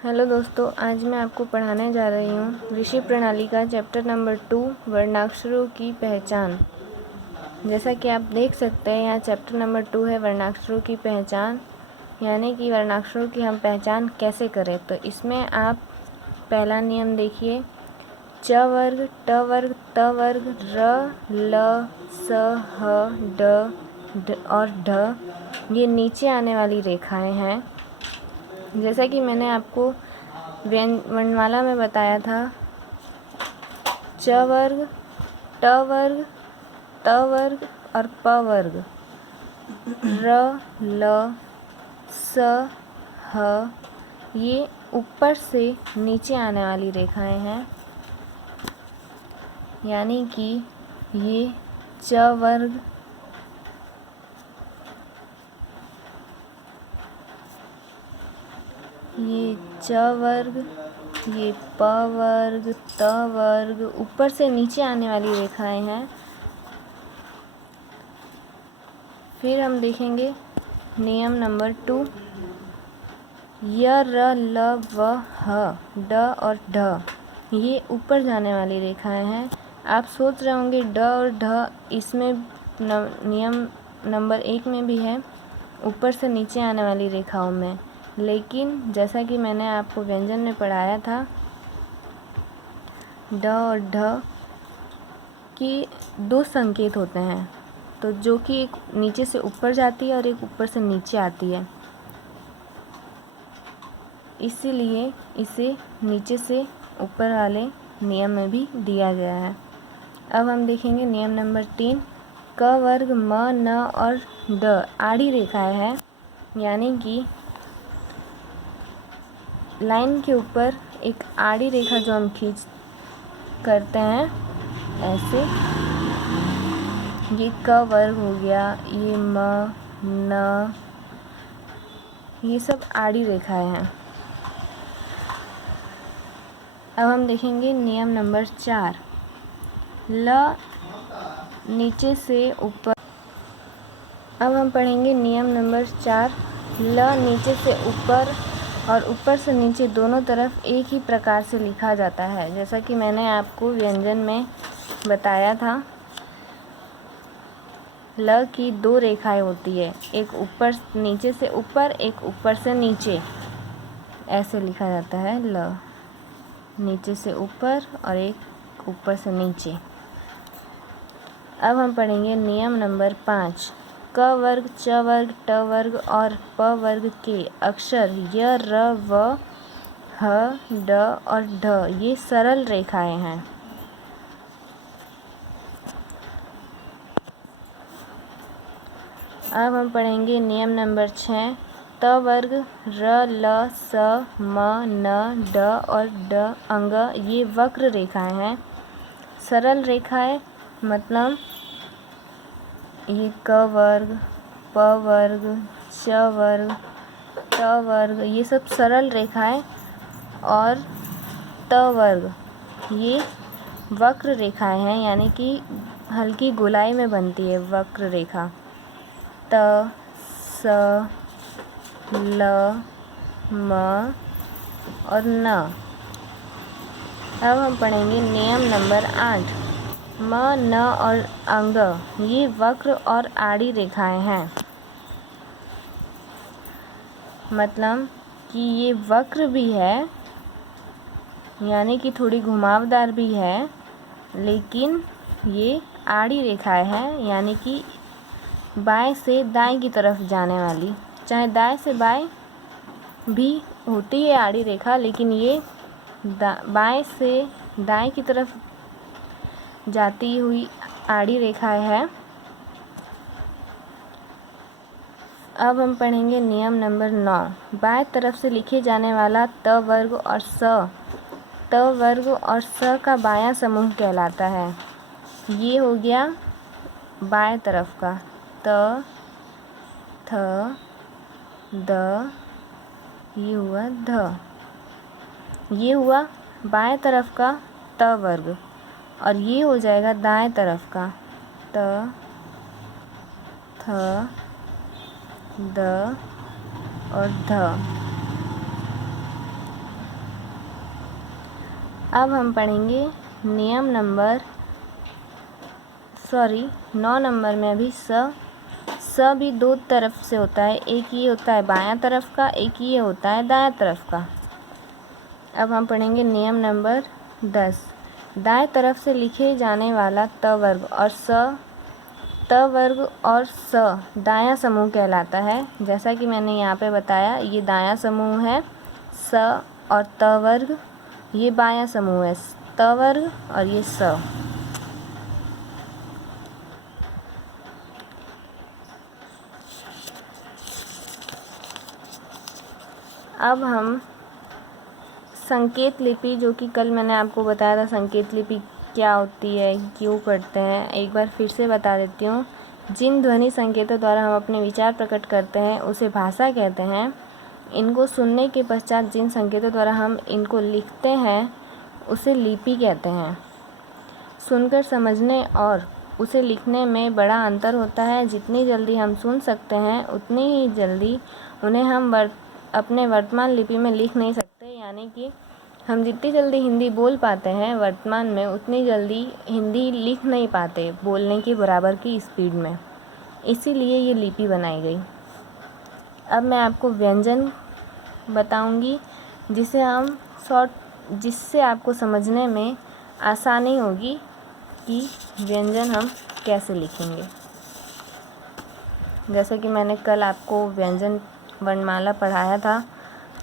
Hello दोस्तों, आज मैं आपको पढ़ाने जा रही हूँ ऋषि प्रणाली का चैप्टर नंबर 2 वर्णाक्षरों की पहचान। जैसा कि आप देख सकते हैं यहाँ चैप्टर नंबर 2 है वर्णाक्षरों की पहचान, यानी कि वर्णाक्षरों की हम पहचान कैसे करें। तो इसमें आप पहला नियम देखिए, च वर्ग, ट वर्ग, त वर्ग, र, ल, स, ह, ड और ढ ये नीचे आने वाली रेखाएं हैं। जैसा कि मैंने आपको वर्णमाला में बताया था, च वर्ग, ट वर्ग, त वर्ग और प वर्ग, र, ल, स, ह ये ऊपर से नीचे आने वाली रेखाएं हैं, यानी कि ये च वर्ग, ये च वर्ग, ये प वर्ग, त वर्ग ऊपर से नीचे आने वाली रेखाएं हैं। फिर हम देखेंगे नियम नंबर 2, य, र, ल, व, ह, ड और ढ ये ऊपर जाने वाली रेखाएं हैं। आप सोच रहे होंगे ड और ढ इसमें नियम नंबर 1 में भी है, ऊपर से नीचे आने वाली रेखाओं में, लेकिन जैसा कि मैंने आपको व्यंजन में पढ़ाया था, ड और ढ की 2 संकेत होते हैं, तो जो कि एक नीचे से ऊपर जाती है और एक ऊपर से नीचे आती है, इसीलिए इसे नीचे से ऊपर वाले नियम में भी दिया गया है। अब हम देखेंगे नियम नंबर 3, क वर्ग, म, न और ड आड़ी रेखाएं हैं, यानी कि लाइन के ऊपर एक आड़ी रेखा जो हम खींच करते हैं ऐसे, ये क वर्ग हो गया, ये म, न ये सब आड़ी रेखाएं हैं। अब हम देखेंगे नियम नंबर 4, ल नीचे से ऊपर। अब हम पढ़ेंगे नियम नंबर 4, ल नीचे से ऊपर और ऊपर से नीचे दोनों तरफ एक ही प्रकार से लिखा जाता है। जैसा कि मैंने आपको व्यंजन में बताया था, ल की 2 रेखाएं होती है, एक ऊपर नीचे से ऊपर, एक ऊपर से नीचे, ऐसे लिखा जाता है ल, नीचे से ऊपर और एक ऊपर से नीचे। अब हम पढ़ेंगे नियम नंबर 5, क वर्ग, च वर्ग, ट वर्ग और प वर्ग के अक्षर य, र, व, ह, ड और ढ ये सरल रेखाएं हैं। अब हम पढ़ेंगे नियम नंबर 6, त वर्ग, र, ल, स, म, न, ड और ड अंग ये वक्र रेखाएं हैं। सरल रेखाएं मतलब ये क वर्ग, प वर्ग, च वर्ग, ट वर्ग ये सब सरल रेखाएं, और त वर्ग ये वक्र रेखाएं हैं, यानी कि हल्की गोलाई में बनती है वक्र रेखा। त, स, ल, म और न। अब हम पढ़ेंगे नियम नंबर 8, म, न और अंग ये वक्र और आड़ी रेखाएं हैं, मतलब कि ये वक्र भी है, यानी कि थोड़ी घुमावदार भी है, लेकिन ये आड़ी रेखाएं हैं, यानी कि बाएं से दाएं की तरफ जाने वाली। चाहे दाएं से बाएं भी होती है आड़ी रेखा, लेकिन ये बाएं से दाएं की तरफ जाती हुई आड़ी रेखाएं है। अब हम पढ़ेंगे नियम नंबर 9, बाएं तरफ से लिखे जाने वाला त वर्ग और स का बायां समूह कहलाता है। ये हो गया बाएं तरफ का त, थ, द, ये हुआ ध, ये हुआ बाएं तरफ का त वर्ग, और ये हो जाएगा दाएं तरफ का त, थ, द और ध। अब हम पढ़ेंगे नियम नंबर 9 नंबर में अभी स भी दो तरफ से होता है, एक ये होता है बायां तरफ का, एक ये होता है दायां तरफ का। अब हम पढ़ेंगे नियम नंबर 10। दाएं तरफ से लिखे जाने वाला त वर्ग और स दायां समूह कहलाता है। जैसा कि मैंने यहाँ पे बताया, ये दायां समूह है स, और त वर्ग ये बायां समूह है त वर्ग और ये स। अब हम संकेत लिपि, जो कि कल मैंने आपको बताया था संकेत लिपि क्या होती है, क्यों पढ़ते हैं, एक बार फिर से बता देती हूँ। जिन ध्वनि संकेतों द्वारा हम अपने विचार प्रकट करते हैं उसे भाषा कहते हैं। इनको सुनने के पश्चात जिन संकेतों द्वारा हम इनको लिखते हैं उसे लिपि कहते हैं। सुनकर समझने और उसे लिखने में बड़ा अंतर होता है। जितनी जल्दी हम सुन सकते हैं उतनी ही जल्दी उन्हें हम अपने वर्तमान लिपि में लिख नहीं सकते। यानी कि हम जितनी जल्दी हिंदी बोल पाते हैं वर्तमान में, उतनी जल्दी हिंदी लिख नहीं पाते बोलने के बराबर की स्पीड में। इसीलिए ये लिपि बनाई गई। अब मैं आपको व्यंजन बताऊंगी जिससे आपको समझने में आसानी होगी कि व्यंजन हम कैसे लिखेंगे। जैसे कि मैंने कल आपको व्यंजन वर्णमाला पढ़ाया था।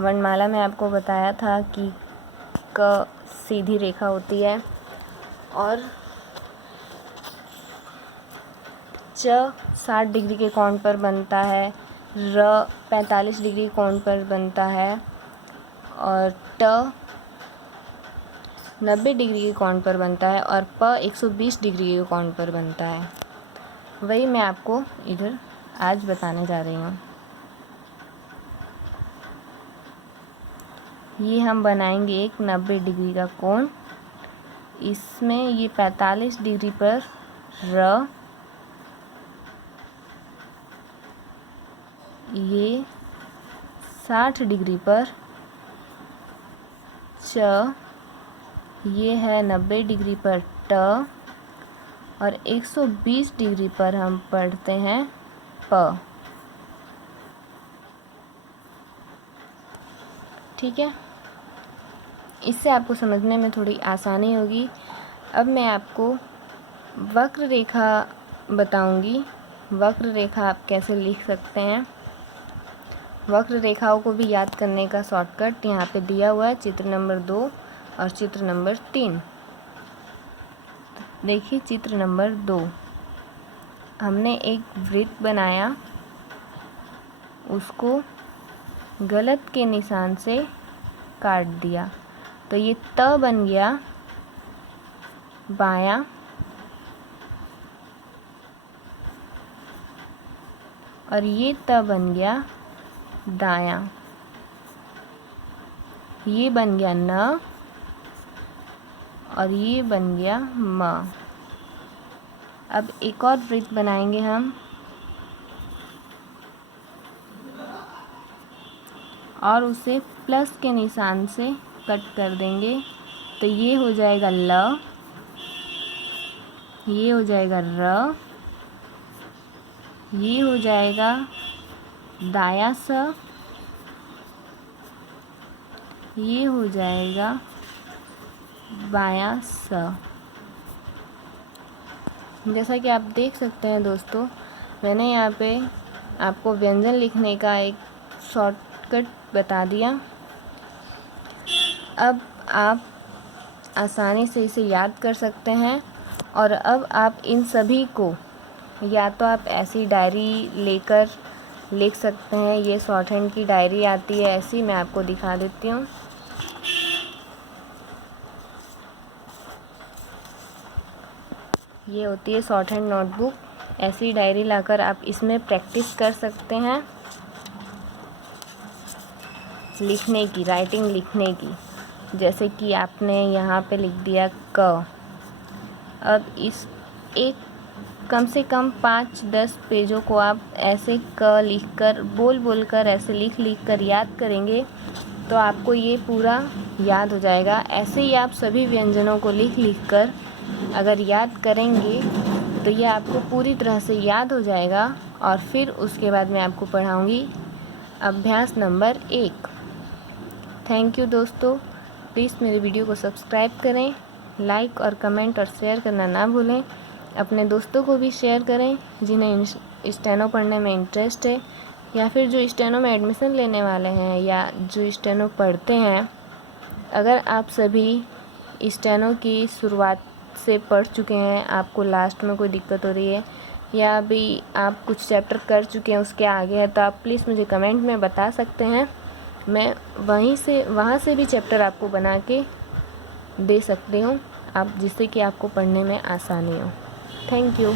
वर्णमाला में आपको बताया था कि क सीधी रेखा होती है और च 60 डिग्री के कोण पर बनता है, र 45 डिग्री कोण पर बनता है और ट 90 डिग्री के कोण पर बनता है और प 120 डिग्री के कोण पर बनता है। वही मैं आपको इधर आज बताने जा रही हूँ। ये हम बनाएंगे एक 90 डिग्री का कोण। इसमें ये 45 डिग्री पर र, ये 60 डिग्री पर च, ये है 90 डिग्री पर ट और 120 डिग्री पर हम पढ़ते हैं प। ठीक है, इससे आपको समझने में थोड़ी आसानी होगी। अब मैं आपको वक्र रेखा बताऊंगी। वक्र रेखा आप कैसे लिख सकते हैं। वक्र रेखाओं को भी याद करने का शॉर्टकट यहाँ पे दिया हुआ है, चित्र नंबर 2 और चित्र नंबर 3। देखिए चित्र नंबर 2, हमने एक वृत्त बनाया, उसको गलत के निशान से काट दिया तो ये त बन गया बायां और ये त बन गया दायां। ये बन गया न और ये बन गया म। अब एक और वृत्त बनाएंगे हम और उसे प्लस के निशान से कट कर देंगे तो ये हो जाएगा ल, ये हो जाएगा र, ये हो जाएगा दाया स, ये हो जाएगा बाया स। जैसा कि आप देख सकते हैं दोस्तों, मैंने यहाँ पे आपको व्यंजन लिखने का एक शॉर्टकट बता दिया। अब आप आसानी से इसे याद कर सकते हैं और अब आप इन सभी को या तो आप ऐसी डायरी लेकर लिख सकते हैं। ये शॉर्ट हैंड की डायरी आती है, ऐसी मैं आपको दिखा देती हूँ। ये होती है शॉर्ट हैंड नोटबुक। ऐसी डायरी लाकर आप इसमें प्रैक्टिस कर सकते हैं लिखने की, राइटिंग लिखने की। जैसे कि आपने यहाँ पे लिख दिया क। अब इस एक कम से कम 5-10 पेजों को आप ऐसे क लिखकर बोल कर ऐसे लिख कर याद करेंगे तो आपको ये पूरा याद हो जाएगा। ऐसे ही आप सभी व्यंजनों को लिख कर अगर याद करेंगे तो ये आपको पूरी तरह से याद हो जाएगा। और फिर उसके बाद मैं आपको पढ़ाऊँगी अभ्यास नंबर 1। थैंक यू दोस्तों। प्लीज़ मेरे वीडियो को सब्सक्राइब करें, लाइक और कमेंट और शेयर करना ना भूलें। अपने दोस्तों को भी शेयर करें जिन्हें स्टेनो पढ़ने में इंटरेस्ट है, या फिर जो स्टेनो में एडमिशन लेने वाले हैं या जो स्टेनो पढ़ते हैं। अगर आप सभी स्टेनो की शुरुआत से पढ़ चुके हैं, आपको लास्ट में कोई दिक्कत हो रही है, या अभी आप कुछ चैप्टर कर चुके हैं उसके आगे है, तो आप प्लीज़ मुझे कमेंट में बता सकते हैं। मैं वहाँ से भी चैप्टर आपको बना के दे सकती हूँ, आप जिससे कि आपको पढ़ने में आसानी हो। Thank you.